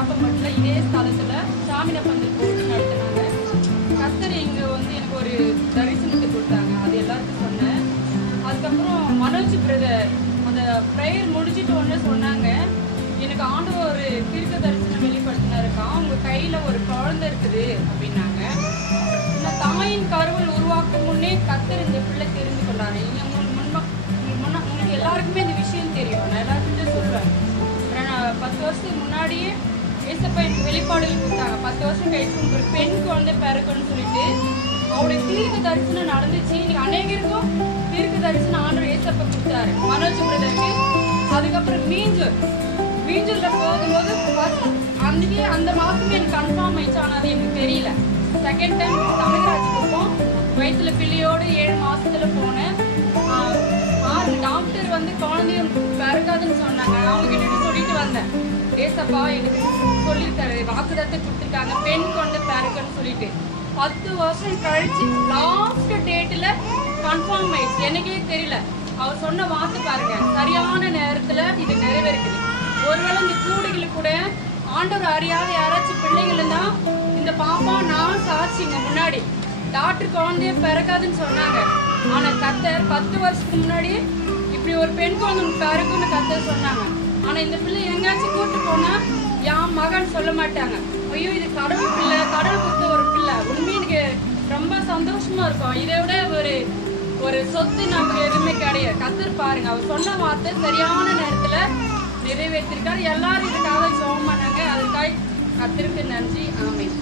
சாப்பமட்டில் இதே ஸ்தலத்தில் சாமின பந்தல் போட்டு நடத்தினாங்க. கர்த்தர் இங்கே வந்து எனக்கு ஒரு தரிசனத்தை கொடுத்தாங்க. அது எல்லாருக்கும் சொன்னேன். அதுக்கப்புறம் மனோஜ் பிரதர் அந்த ப்ரேயர் முடிச்சுட்டு ஒன்று சொன்னாங்க, எனக்கு ஆண்டவர் ஒரு தீர்க்க தரிசனம் வெளிப்படுத்தினாருக்கா, உங்கள் கையில் ஒரு குழந்தை இருக்குது அப்படின்னாங்க. இந்த தாயின் கருவில் உருவாக்கும் முன்னே கர்த்தர் இந்த பிள்ளை தெரிந்து கொண்டாரு. உங்களுக்கு எல்லாருக்குமே இந்த விஷயம் தெரியும். நான் எல்லாருக்கிட்டே சொல்லுவேன். 10 வருஷத்துக்கு முன்னாடியே ஏசப்பா எனக்கு வெளிப்பாடுகள் கொடுத்தாங்க. 10 வருஷம் கழிச்சு ஒரு பெண் குழந்தை பிறக்கணும்னு சொல்லிட்டு அவருடைய தீர்க்க தரிசனம் நடந்துச்சு. இன்னைக்கு அநேகருக்கும் தீர்க்க தரிசனம் ஆண்டவர் ஏசப்பா கொடுத்தாரு, மனோஜ் பிரதருக்கு. அதுக்கப்புறம் மீஞ்சூர்ல போகும்போது அன்றைக்கே அந்த மாதமே எனக்கு கன்ஃபார்ம் ஆயிடுச்சு. ஆனால் அது எனக்கு தெரியல. செகண்ட் டைம் தமிழ்ராஜுக்கும் வயிற்றுல பிள்ளையோடு 7 மாசத்துல போனேன். டாக்டர் வந்து குழந்தையும் பிறக்காதுன்னு சொன்னாங்க. அவங்க கிட்ட சொல்லிட்டு வந்தேன், ஏசப்பா எனக்கு சொல்லியிருக்காரு, வாக்குதத்தை கொடுத்துருக்காங்க, பெண் கொண்டு பிறக்குன்னு சொல்லிட்டு. 10 வருஷம் கழிச்சு லாஸ்ட் டேட்டில் கன்ஃபார்ம் ஆயிடுச்சு. எனக்கே தெரியல. அவர் சொன்ன வார்த்தை பாருங்க, சரியான நேரத்தில் இது நிறைவேறுக்குது. ஒருவேளை இந்த கூடைகளுக்கு கூட ஆண்டவர் அறியாத யாராச்சும் பிள்ளைகள் தான் இந்த பாப்பா நான் சாட்சிங்க முன்னாடி டாக்டர் குழந்தைய பிறக்காதுன்னு சொன்னாங்க. ஆனால் கர்த்தர் 10 வருஷத்துக்கு முன்னாடி இப்படி ஒரு பெண் குழந்தை பிறக்குன்னு கர்த்தர் சொன்னாங்க. ஆனால் இந்த பிள்ளை எங்கேயாச்சும் கூட்டு போனா என் மகன் சொல்ல மாட்டாங்க, ஐயோ இது கடவுள் பிள்ளை, கடவுள் கொடுத்த ஒரு பிள்ளை. உண்மையை எனக்கு ரொம்ப சந்தோஷமா இருக்கும். இதை விட ஒரு சொத்து நமக்கு எதுவுமே கிடையாது. கர்த்தர் பாருங்க, அவர் சொன்ன வார்த்தை சரியான நேரத்துல நிறைவேற்றிருக்காரு. எல்லாரும் இதுக்காக ஜெபம் பண்ணாங்க. அதற்காக கர்த்தருக்கு நன்றி. ஆமென்.